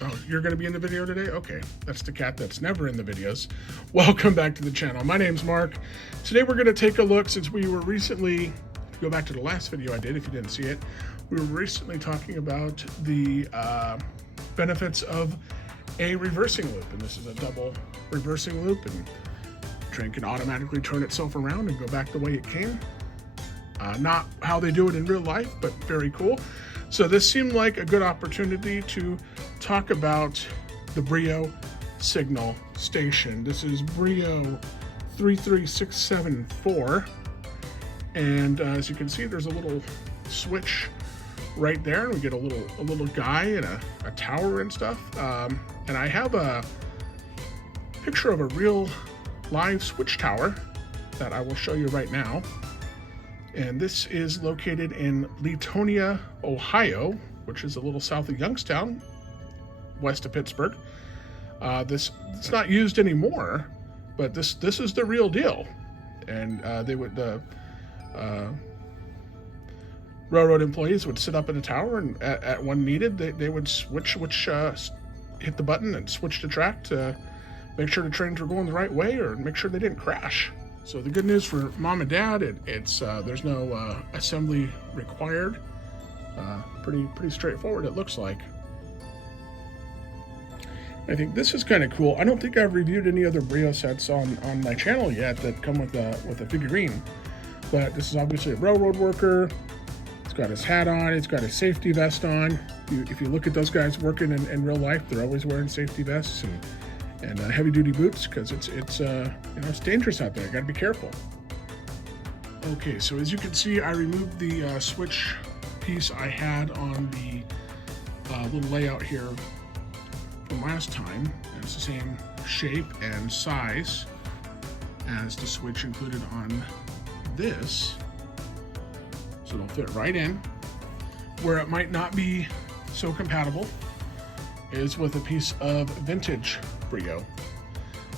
Oh, you're going to be in the video today? Okay, that's the cat that's never in the videos. Welcome back to the channel. My name's Mark. Today we're going to take a look, since we were recently, go back to the last video I did if you didn't see it, we were recently talking about the benefits of a reversing loop, and this is a double reversing loop, and the train can automatically turn itself around and go back the way it came. Not how they do it in real life, but very cool. So this seemed like a good opportunity to talk about the BRIO Signal Station. This is BRIO 33674, and as you can see, there's a little switch right there, and we get a little guy and a tower and stuff. And I have a picture of a real live switch tower that I will show you right now. And this is located in Latonia, Ohio, which is a little south of Youngstown, west of Pittsburgh. It's not used anymore, but this is the real deal. And the railroad employees would sit up in a tower, and at when needed, they would hit the button and switch the track to make sure the trains were going the right way or make sure they didn't crash. So the good news for mom and dad, there's no assembly required. Pretty straightforward, it looks like. I think this is kind of cool. I don't think I've reviewed any other BRIO sets on my channel yet that come with a figurine, but this is obviously a railroad worker. He's got his hat on. He's got his safety vest on. If you look at those guys working in real life, they're always wearing safety vests and heavy duty boots, because it's dangerous out there. Got to be careful. Okay, so as you can see, I removed the switch piece I had on the little layout here from last time. And it's the same shape and size as the switch included on this, so it'll fit right in. Where it might not be so compatible is with a piece of vintage BRIO,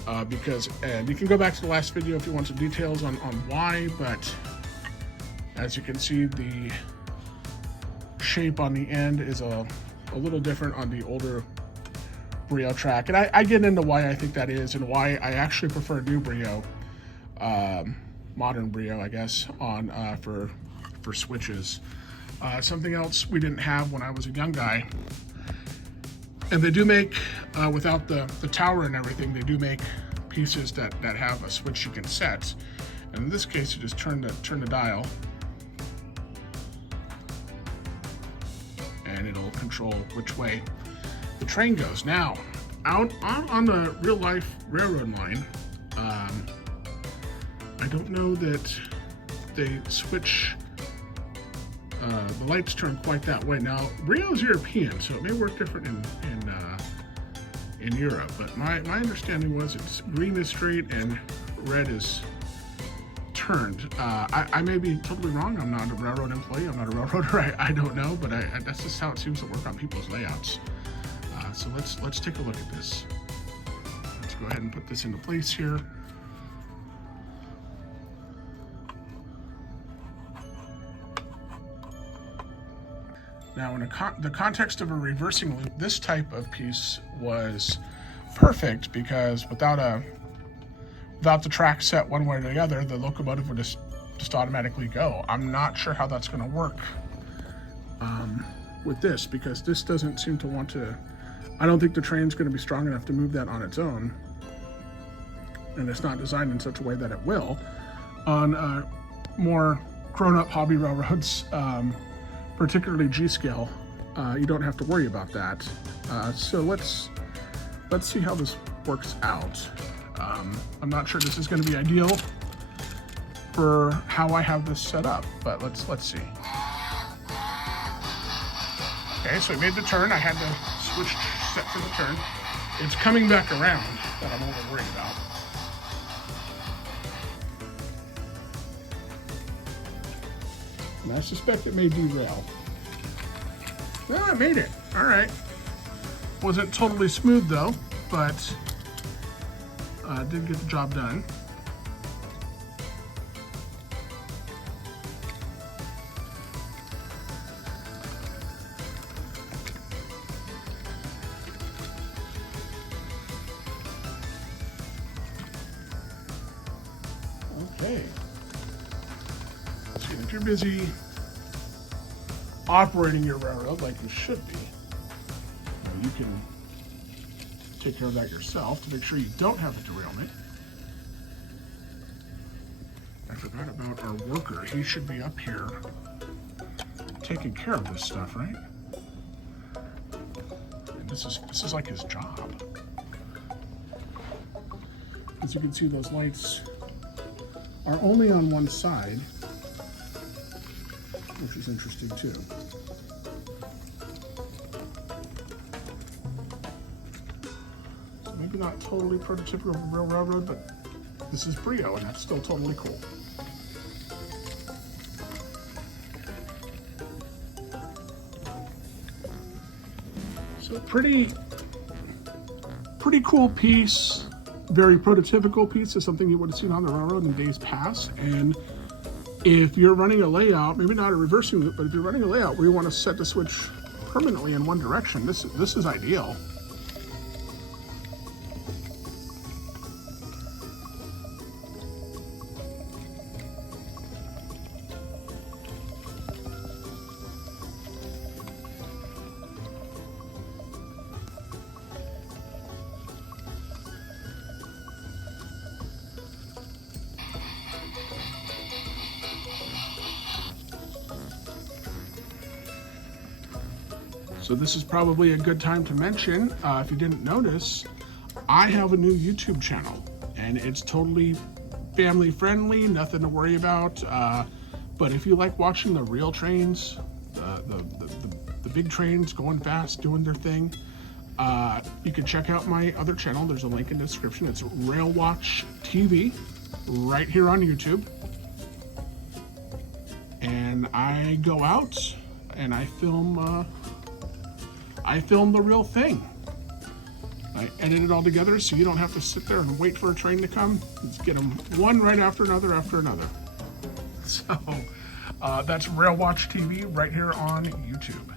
and you can go back to the last video if you want some details on why, but as you can see, the shape on the end is a little different on the older BRIO track, and I get into why I think that is and why I actually prefer new BRIO, modern BRIO, I guess, on for switches. Something else we didn't have when I was a young guy, and they do make, without the tower and everything, they do make pieces that have a switch you can set. And in this case, you just turn the dial, and it'll control which way the train goes. Now, out on the real life railroad line, I don't know that they switch. The lights turn quite that way. Now, BRIO's European, so it may work different in Europe, but my understanding was it's green is straight and red is turned. I may be totally wrong. I'm not a railroad employee. I'm not a railroader. I don't know, but that's just how it seems to work on people's layouts. So let's take a look at this. Let's go ahead and put this into place here. Now, in the context of a reversing loop, this type of piece was perfect, because without the track set one way or the other, the locomotive would just automatically go. I'm not sure how that's going to work with this, because this doesn't seem to want to. I don't think the train's going to be strong enough to move that on its own, and it's not designed in such a way that it will. On more grown-up hobby railroads, particularly G-scale, you don't have to worry about that. So let's see how this works out. I'm not sure this is going to be ideal for how I have this set up, but let's see. Okay, so I made the turn. I had the switch set for the turn. It's coming back around that I'm a little worried about. And I suspect it may derail. Well, I made it. All right. Wasn't totally smooth though, but did get the job done. Okay. So if you're busy operating your railroad like you should be, you can take care of that yourself to make sure you don't have a derailment. I forgot about our worker. He should be up here taking care of this stuff, right? And this is like his job. As you can see, those lights are only on one side, which is interesting too. So maybe not totally prototypical of a real railroad, but this is BRIO, and that's still totally cool. So pretty cool piece. Very prototypical piece of something you would have seen on the railroad in days past. And if you're running a layout, maybe not a reversing loop, but if you're running a layout where you want to set the switch permanently in one direction, this is ideal. So this is probably a good time to mention, if you didn't notice, I have a new YouTube channel, and it's totally family friendly, nothing to worry about. But if you like watching the real trains, the big trains going fast, doing their thing, you can check out my other channel. There's a link in the description. It's Rail Watch TV, right here on YouTube. And I go out and I film the real thing. I edit it all together so you don't have to sit there and wait for a train to come. Just get them one right after another after another. So that's Rail Watch TV right here on YouTube.